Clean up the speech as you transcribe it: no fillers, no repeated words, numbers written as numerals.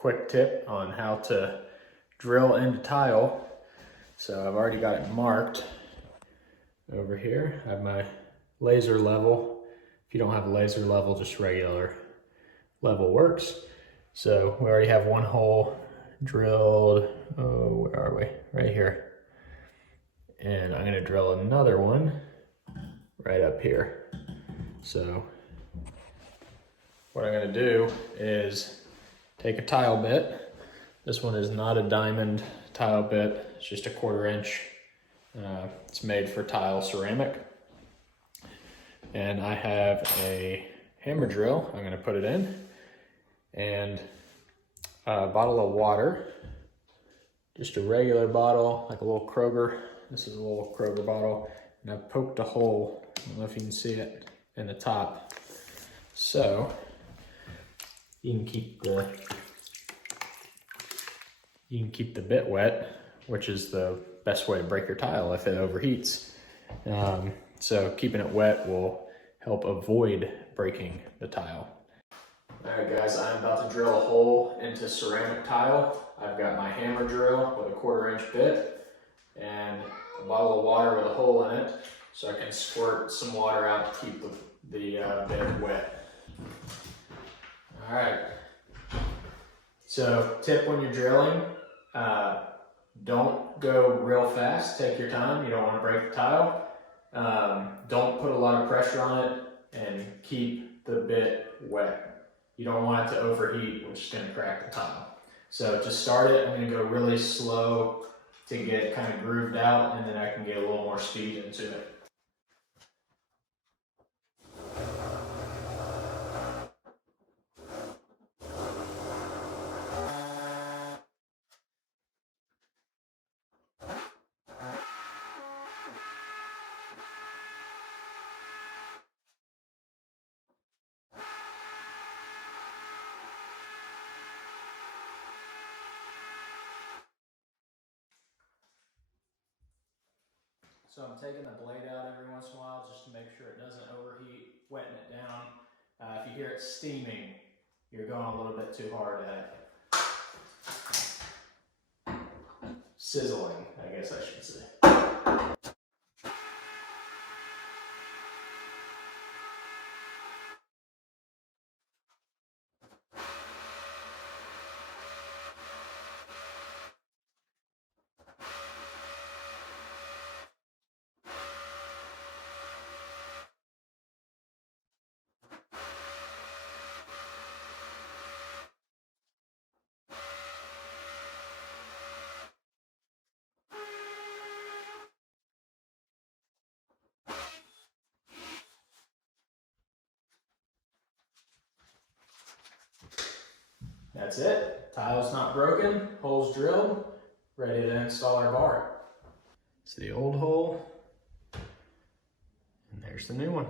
quick tip on how to drill into tile. So I've already got it marked over here. I have my laser level. If you don't have a laser level, just regular level works. So we already have one hole drilled. Oh, where are we? Right here. And I'm gonna drill another one right up here. So what I'm gonna do is take a tile bit. This one is not a diamond tile bit, it's just a 1/4 inch. It's made for tile ceramic. And I have a hammer drill. I'm gonna put it in, and a bottle of water, just a regular bottle, like a little Kroger. This is a little Kroger bottle, and I've poked a hole, I don't know if you can see it, in the top. So you can keep the bit wet, which is the best way to break your tile if it overheats. So keeping it wet will help avoid breaking the tile. All right guys, I'm about to drill a hole into ceramic tile. I've got my hammer drill with a 1/4 inch bit and a bottle of water with a hole in it, so I can squirt some water out to keep the bit wet. All right, so tip when you're drilling, don't go real fast, take your time, you don't want to break the tile. Don't put a lot of pressure on it, and keep the bit wet. You don't want it to overheat, which is going to crack the tile. So to start it, I'm going to go really slow to get it kind of grooved out, and then I can get a little more speed into it. So I'm taking the blade out every once in a while just to make sure it doesn't overheat, wetting it down. If you hear it steaming, you're going a little bit too hard at it. Sizzling, I guess I should say. That's it. Tile's not broken, hole's drilled, ready to install our bar. It's the old hole, and there's the new one.